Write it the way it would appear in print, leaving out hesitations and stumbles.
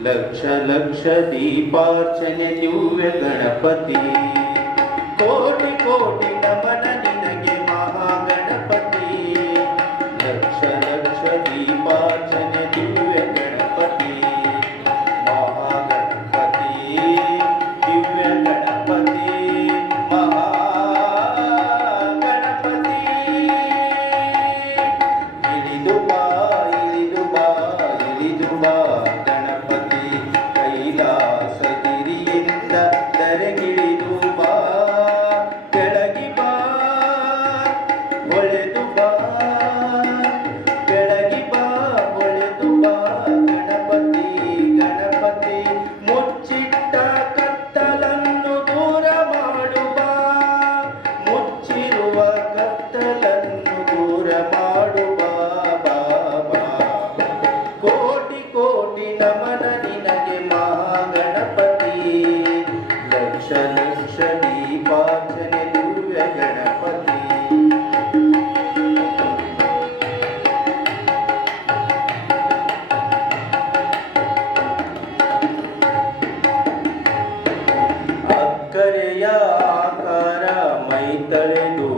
लक्ष लक्ष दीपार्चने दिव्य गणपति कोटि कोटि नमन निनगे महागणपति लक्ष लक्ष दीपार्चने दिव्य गणपति महागणपति दिव्य गणपति महागणपति इलिदु बा इलिदु बा इलिदु बा गणपति ಕೈಲಾಸಗಿರಿಯಿಂದ ಧರೆಗಿಳಿದು ಬಾ ಕೆಳಗಿ ಬಾ ಒಳೆದು ಬಾ ಕೆಳಗಿ ಬಾ ಒಳೆದು ಬಾ ಗಣಪತಿ ಗಣಪತಿ ಮುಚ್ಚಿಟ್ಟ ಕತ್ತಲನ್ನು ದೂರ ಮಾಡುವ ಮುಚ್ಚಿರುವ ಕತ್ತಲನ್ನು ದೂರ ಮಾಡುವ ಬಾಬಾ ಕೋಟಿ ಕೋಟಿ ನಮನ ನಿನಗೆ ಮಹಾಗಣಪತಿ ಲಕ್ಷ ಲಕ್ಷ ದೀಪಾರ್ಚನೆ ದಿವ್ಯ ಗಣಪತಿ ಅಕ್ಕರೆಯ ಆಕಾರ ಮೈ ತಳೆದು